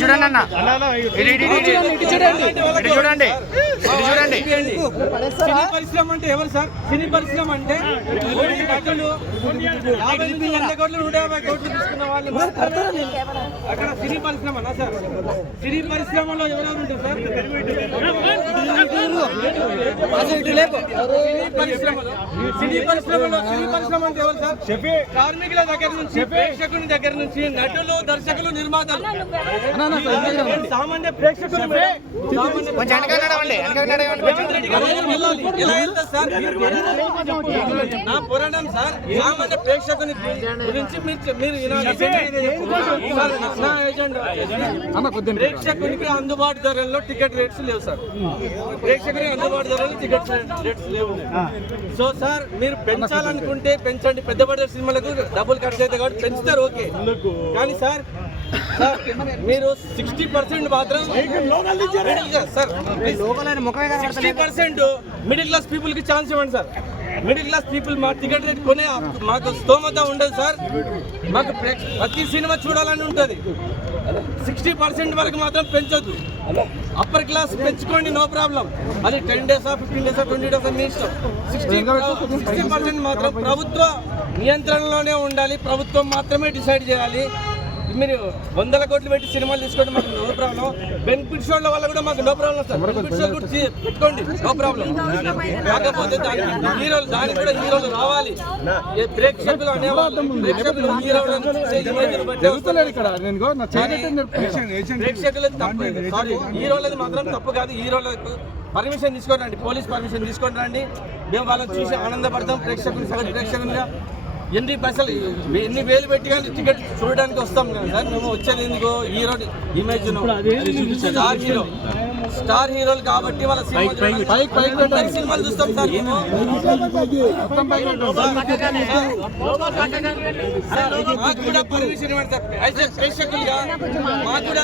చూడండి అన్న. చూడండి. చూడండి. సినీ పరిశ్రమ అంటే ఎవరు సార్? సినీ పరిశ్రమ అంటే నటులు యాభై నుంచి వంద కోట్లు నూట యాభై కోట్లు తీసుకున్న వాళ్ళు అక్కడ సినీ పరిశ్రమ సార్? సినీ పరిశ్రమలో ఎవరెవరు ఉంటారు సార్? సినీ పరిశ్రమలో సినీ పరిశ్రమలో సినీ పరిశ్రమ అంటే ఎవరు సార్? కార్మికుల దగ్గర నుంచి ప్రేక్షకుని దగ్గర నుంచి నటులు దర్శకులు నిర్మాతలు. సామాన్య ప్రేక్షకులు. సామాన్య రేవంత్ రెడ్డి గారు ఎలా సార్? నా పోరాటం సార్ సామాన్య ప్రేక్షకుని గురించి మీరు నా ప్రేక్షకునికి అందుబాటు ధరల్లో టికెట్ రేట్స్ లేవు సార్. ప్రేక్షకునికి అందుబాటు ధరల్లో టికెట్ రేట్స్ లేవు. సో సార్ మీరు పెంచాలనుకుంటే పెంచండి. పెద్ద పెద్ద సినిమాలకు డబ్బులు ఖర్చు అయితే కాబట్టి పెంచుతారు ఓకే. కానీ సార్ మీరు సిక్స్టీ పర్సెంట్ మాత్రం sir sixty percent middle class పీపుల్కి ఛాన్స్ ఇవ్వండి సార్. మిడిల్ క్లాస్ పీపుల్ మా టికెట్ రేట్ కొనే మాకు స్తోమత ఉండదు సార్. మాకు ప్రతి సినిమా చూడాలని ఉంటుంది. సిక్స్టీ పర్సెంట్ వరకు మాత్రం పెంచొద్దు. అప్పర్ క్లాస్ పెంచుకోండి నో ప్రాబ్లం అది ten days fifteen days twenty days మీ ఇష్టం. సిక్స్టీ సిక్స్టీ పర్సెంట్ మాత్రం ప్రభుత్వ నియంత్రణలోనే ఉండాలి. ప్రభుత్వం మాత్రమే డిసైడ్ చేయాలి. మీరు వందల కోట్లు పెట్టి సినిమాలు తీసుకోండి మాకు నో ప్రాబ్లం బెనిఫిట్ షోల వల్ల కూడా మాకు no problem sir benefit show కూడా తీ- పెట్టుకోండి నో ప్రాబ్లం కాకపోతే దానికి హీరోలు దానికి కూడా హీరోలు రావాలి. ఏ ప్రేక్షకులు అనేవాళ్ళు ప్రేక్షకులు హీరోలు ప్రేక్షకులు తప్పు సారీ హీరోలది మాత్రం తప్పు కాదు. హీరోలకు పర్మిషన్ తీసుకొని రండి. పోలీస్ పర్మిషన్ తీసుకొని రండి. మేము వాళ్ళని చూసి ఆనందపడతాం. ప్రేక్షకులు సగటు ప్రేక్షకులుగా. ఎన్ని పైసలు ఎన్ని వేలు పెట్టి కానీ టికెట్ చూడడానికి వస్తాం కదా సార్ మేము వచ్చేది ఎందుకో hero image star hero star హీరోలు కాబట్టి వాళ్ళ సినిమాలు చూస్తాం సార్ మేము మాకు కూడా పర్మిషన్ ఇవ్వండి సార్ అయితే ప్రేక్షకులుగా మాకు కూడా